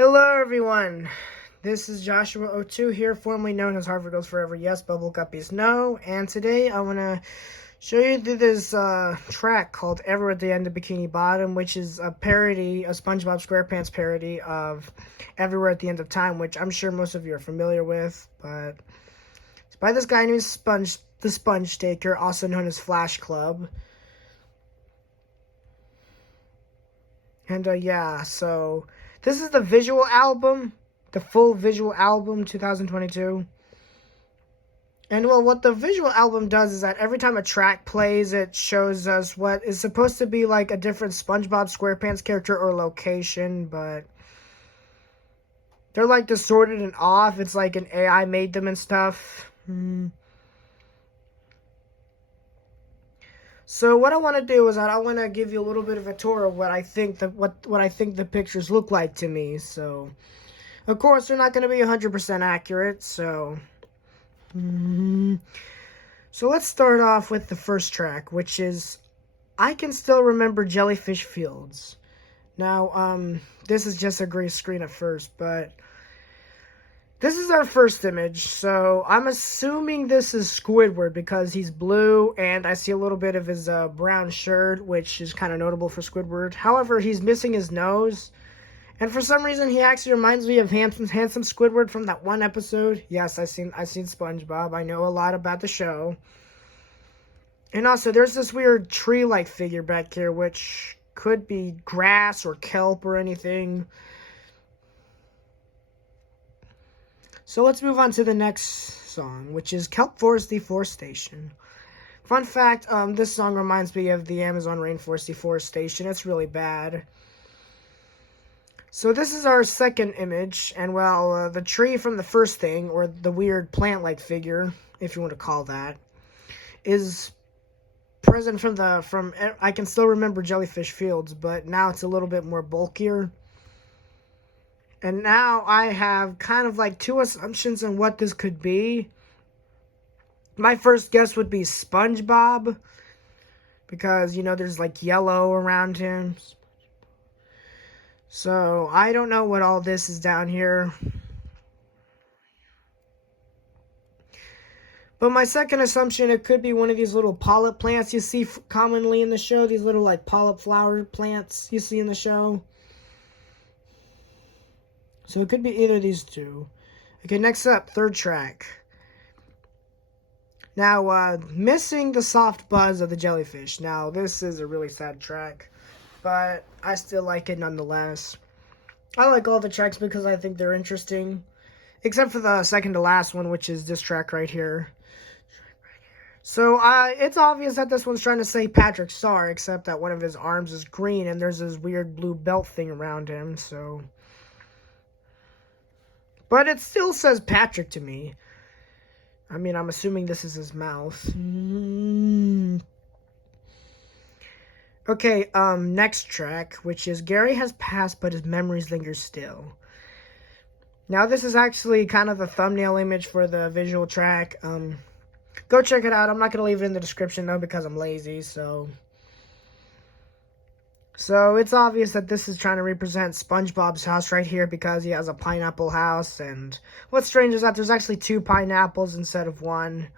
Hello everyone, this is Joshua02 here, formerly known as Harvard Goes Forever, yes, Bubble Guppies no, and today I want to show you this track called Ever at the End of Bikini Bottom, which is a parody, a SpongeBob SquarePants parody of Everywhere at the End of Time, which I'm sure most of you are familiar with, but it's by this guy named the Spongetaker, also known as Flashhclubb. And yeah, so this is the visual album, the full visual album 2022. And well, what the visual album does is that every time a track plays, it shows us what is supposed to be like a different SpongeBob SquarePants character or location, but they're like distorted and off. It's like an AI made them and stuff. So what I want to do is I want to give you a little bit of a tour of what I think what I think the pictures look like to me. So, of course, they're not going to be 100% accurate. So let's start off with the first track, which is I Can Still Remember Jellyfish Fields. Now, this is just a gray screen at first, but this is our first image, so I'm assuming this is Squidward because he's blue, and I see a little bit of his brown shirt, which is kind of notable for Squidward. However, he's missing his nose, and for some reason, he actually reminds me of handsome Squidward from that one episode. Yes, I've seen SpongeBob. I know a lot about the show. And also, there's this weird tree-like figure back here, which could be grass or kelp or anything. So let's move on to the next song, which is Kelp Forest Deforestation. Fun fact, this song reminds me of the Amazon rainforest deforestation. It's really bad. So this is our second image, and well, the tree from the first thing, or the weird plant-like figure, if you want to call that, is present from I Can Still Remember Jellyfish Fields, but now it's a little bit more bulkier. And now I have kind of like two assumptions on what this could be. My first guess would be SpongeBob, because, you know, there's like yellow around him. So I don't know what all this is down here. But my second assumption, it could be one of these little polyp plants you see commonly in the show. These little like polyp flower plants you see in the show. So it could be either of these two. Okay, next up, third track. Now, missing the soft buzz of the jellyfish. Now, this is a really sad track, but I still like it nonetheless. I like all the tracks because I think they're interesting, except for the second to last one, which is this track right here. So, it's obvious that this one's trying to say Patrick Star, except that one of his arms is green and there's this weird blue belt thing around him, so... But it still says Patrick to me. I mean, I'm assuming this is his mouth. Okay, next track, which is Gary has passed, but his memories linger still. Now, this is actually kind of the thumbnail image for the visual track. Go check it out. I'm not going to leave it in the description, though, because I'm lazy, so it's obvious that this is trying to represent SpongeBob's house right here because he has a pineapple house. And what's strange is that there's actually two pineapples instead of one.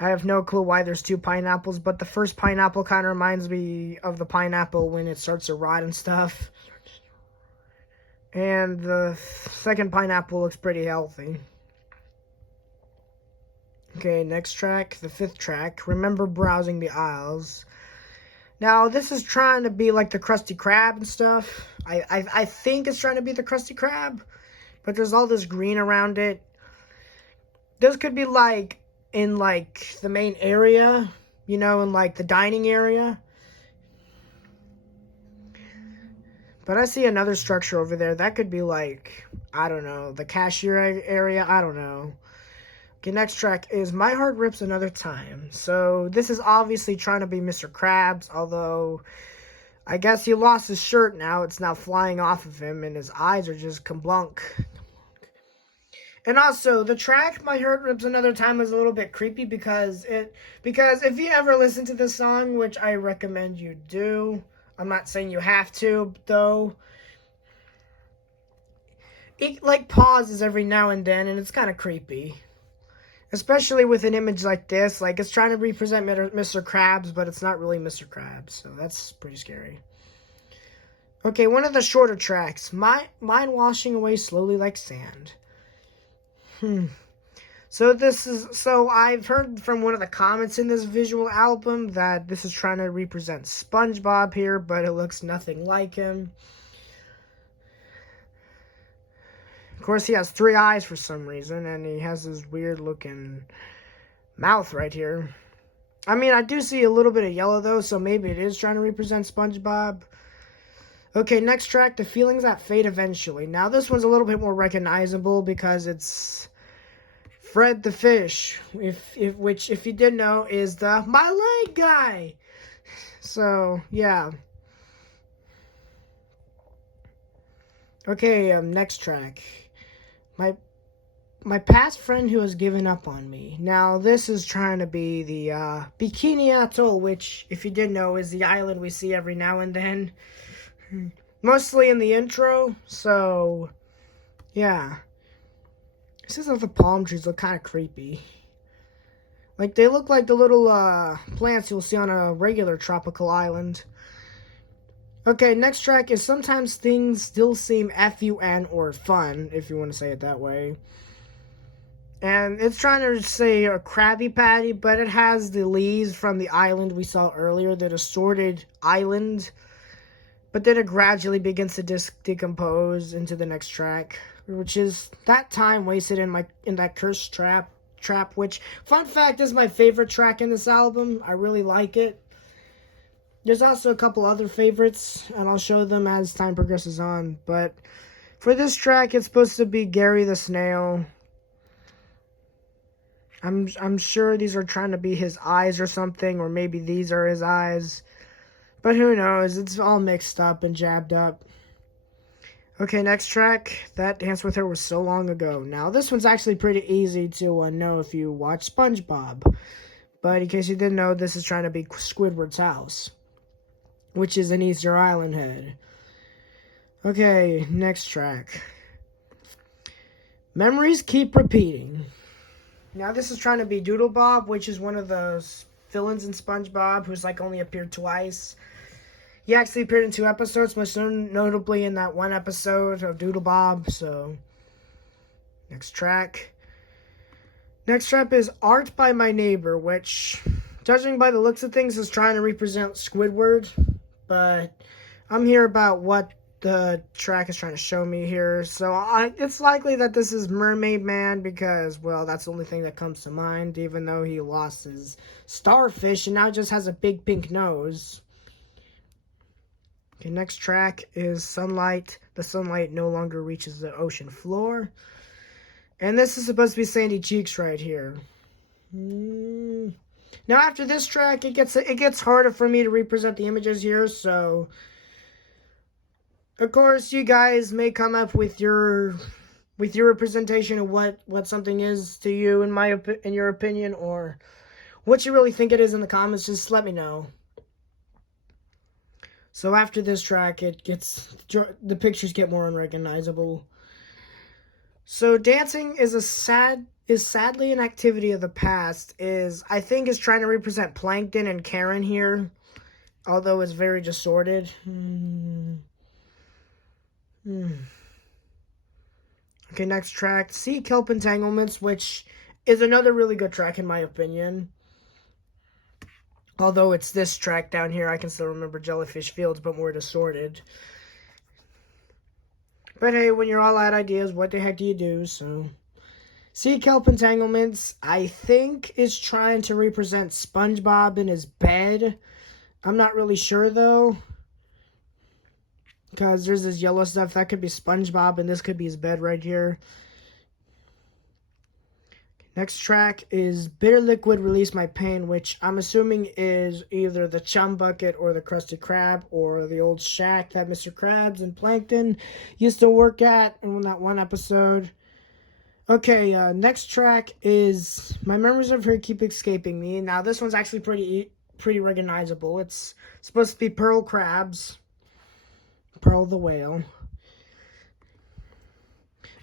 I have no clue why there's two pineapples, but the first pineapple kind of reminds me of the pineapple when it starts to rot and stuff. And the second pineapple looks pretty healthy. Okay, next track, the fifth track, Remember Browsing the Aisles. Now, this is trying to be like the Krusty Krab and stuff. I think it's trying to be the Krusty Krab, but there's all this green around it. This could be like in like the main area, you know, in like the dining area. But I see another structure over there. That could be like, I don't know, the cashier area. I don't know. Okay, next track is My Heart Rips Another Time. So this is obviously trying to be Mr. Krabs, although I guess he lost his shirt now. It's now flying off of him, and his eyes are just kablunk. And also, the track My Heart Rips Another Time is a little bit creepy because if you ever listen to this song, which I recommend you do, I'm not saying you have to, though. it like pauses every now and then, and it's kind of creepy. Especially with an image like this, like it's trying to represent Mr. Krabs, but it's not really Mr. Krabs, so that's pretty scary. Okay, one of the shorter tracks, mine washing away slowly like sand. So I've heard from one of the comments in this visual album that this is trying to represent SpongeBob here, but it looks nothing like him. Of course, he has 3 eyes for some reason, and he has this weird looking mouth right here. I mean, I do see a little bit of yellow though, so maybe it is trying to represent SpongeBob. Okay, next track, The Feelings That Fade Eventually. Now, this one's a little bit more recognizable because it's Fred the Fish, which, if you didn't know, is the My Leg guy. So, yeah. Okay, next track. My past friend who has given up on me. Now, this is trying to be the Bikini Atoll, which, if you didn't know, is the island we see every now and then. Mostly in the intro, so, yeah. This is how the palm trees look kind of creepy. Like, they look like the little plants you'll see on a regular tropical island. Okay, next track is Sometimes Things Still Seem Fun or Fun, if you want to say it that way. And it's trying to say a Krabby Patty, but it has the leaves from the island we saw earlier, the distorted island. But then it gradually begins to decompose into the next track, which is that time wasted in that cursed trap. Which, fun fact, is my favorite track in this album. I really like it. There's also a couple other favorites, and I'll show them as time progresses on. But for this track, it's supposed to be Gary the Snail. I'm sure these are trying to be his eyes or something, or maybe these are his eyes. But who knows? It's all mixed up and jabbed up. Okay, next track. That Dance With Her Was So Long Ago. Now, this one's actually pretty easy to know if you watch SpongeBob. But in case you didn't know, this is trying to be Squidward's house, which is an Easter Island head. Okay, next track. Memories Keep Repeating. Now, this is trying to be Doodle Bob, which is one of those villains in SpongeBob who's like only appeared twice. He actually appeared in 2 episodes, most notably in that one episode of Doodle Bob. So, next track. Next track is Art by My Neighbor, which, judging by the looks of things, is trying to represent Squidward. But I'm here about what the track is trying to show me here. So it's likely that this is Mermaid Man because, well, that's the only thing that comes to mind, even though he lost his starfish and now just has a big pink nose. Okay, next track is Sunlight. The sunlight no longer reaches the ocean floor. And this is supposed to be Sandy Cheeks right here. Now after this track, it gets harder for me to represent the images here, so of course you guys may come up with your representation of what something is to you in your opinion, or what you really think it is in the comments. Just let me know. So after this track, the pictures get more unrecognizable. So dancing is sadly an activity of the past. I think is trying to represent Plankton and Karen here, although it's very distorted. Okay, next track, Sea Kelp Entanglements, which is another really good track in my opinion. Although it's this track down here, I can still remember Jellyfish Fields, but more distorted. But hey, when you're all out of ideas, what the heck do you do? So, Sea Kelp Entanglements, I think, is trying to represent SpongeBob in his bed. I'm not really sure, though, because there's this yellow stuff. That could be SpongeBob, and this could be his bed right here. Next track is Bitter Liquid Release My Pain, which I'm assuming is either the Chum Bucket or the Krusty Krab or the old shack that Mr. Krabs and Plankton used to work at in that one episode. Okay, next track is My Memories of Her Keep Escaping Me. Now, this one's actually pretty recognizable. It's supposed to be Pearl Krabs. Pearl the Whale.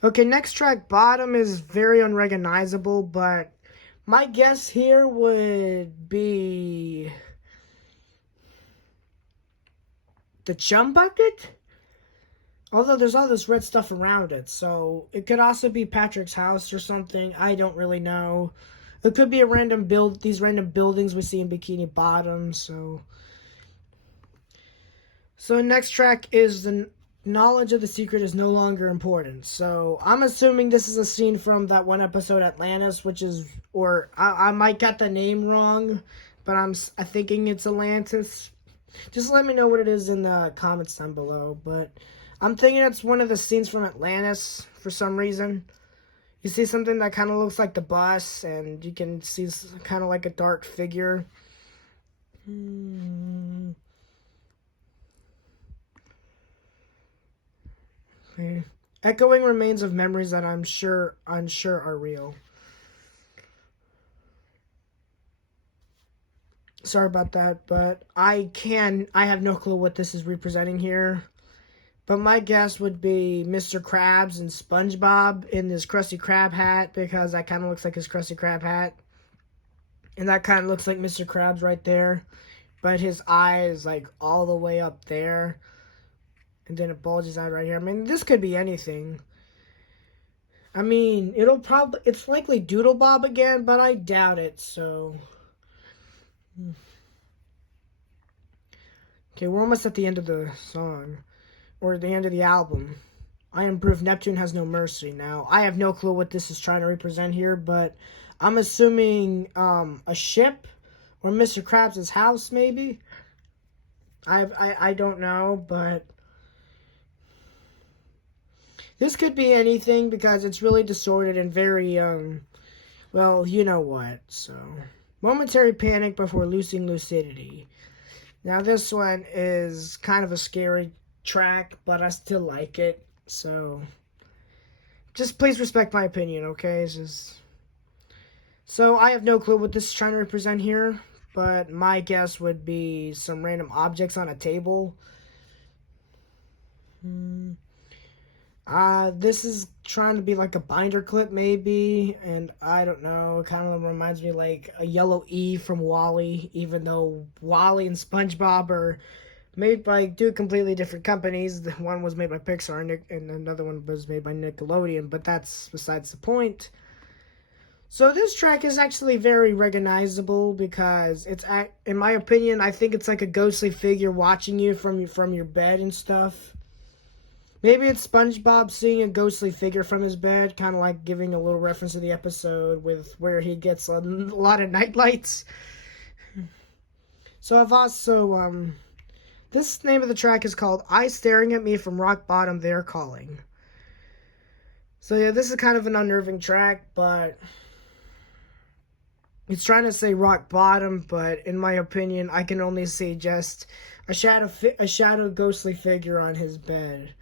Okay, next track, Bottom, is very unrecognizable, but my guess here would be the Chum Bucket? Although there's all this red stuff around it, so it could also be Patrick's house or something. I don't really know. It could be a these random buildings we see in Bikini Bottom. So next track is the knowledge of the secret is no longer important. So I'm assuming this is a scene from that one episode Atlantis, which is, or I might get the name wrong, but I'm thinking it's Atlantis. Just let me know what it is in the comments down below. But I'm thinking it's one of the scenes from Atlantis for some reason. You see something that kind of looks like the bus, and you can see kind of like a dark figure. Okay. Echoing remains of memories that I'm unsure are real. Sorry about that, but I have no clue what this is representing here. But my guess would be Mr. Krabs and SpongeBob in this Krusty Krab hat, because that kind of looks like his Krusty Krab hat. And that kind of looks like Mr. Krabs right there. But his eye is like all the way up there. And then it bulges out right here. I mean, this could be anything. I mean, it's likely Doodle Bob again, but I doubt it, so. Okay, we're almost at the end of the song. Or the end of the album. I am proof Neptune has no mercy. Now, I have no clue what this is trying to represent here, but I'm assuming a ship or Mr. Krabs' house, maybe. I don't know, but this could be anything because it's really distorted and very well, you know what. So, momentary panic before losing lucidity. Now, this one is kind of a scary track, but I still like it, so just please respect my opinion, okay? So I have no clue what this is trying to represent here, but my guess would be some random objects on a table. This is trying to be like a binder clip maybe, and I don't know, it kind of reminds me like a yellow E from WALL-E, even though WALL-E and SpongeBob are made by two completely different companies. One was made by Pixar and another one was made by Nickelodeon, but that's besides the point. So this track is actually very recognizable because it's, in my opinion, I think it's like a ghostly figure watching you from your bed and stuff. Maybe it's SpongeBob seeing a ghostly figure from his bed, kind of like giving a little reference to the episode with where he gets a lot of night lights. So I've also this name of the track is called Eyes Staring at Me from Rock Bottom, They're Calling. So yeah, this is kind of an unnerving track, but it's trying to say rock bottom, but in my opinion, I can only see just a shadow ghostly figure on his bed.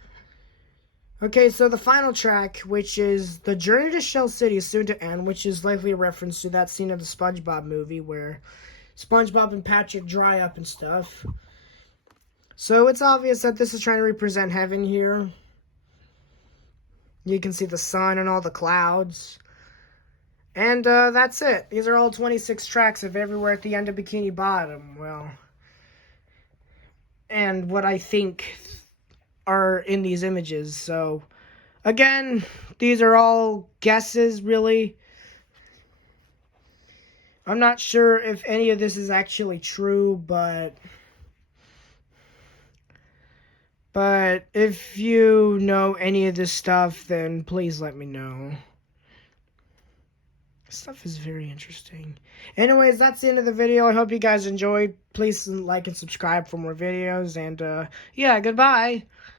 Okay, so the final track, which is The Journey to Shell City is soon to end, which is likely a reference to that scene of the SpongeBob movie where SpongeBob and Patrick dry up and stuff. So it's obvious that this is trying to represent heaven here. You can see the sun and all the clouds. And that's it. These are all 26 tracks of Everywhere at the End of Bikini Bottom. Well, and what I think are in these images. So, again, these are all guesses, really. I'm not sure if any of this is actually true, but if you know any of this stuff, then please let me know. This stuff is very interesting. Anyways, that's the end of the video. I hope you guys enjoyed. Please like and subscribe for more videos. And, yeah, goodbye.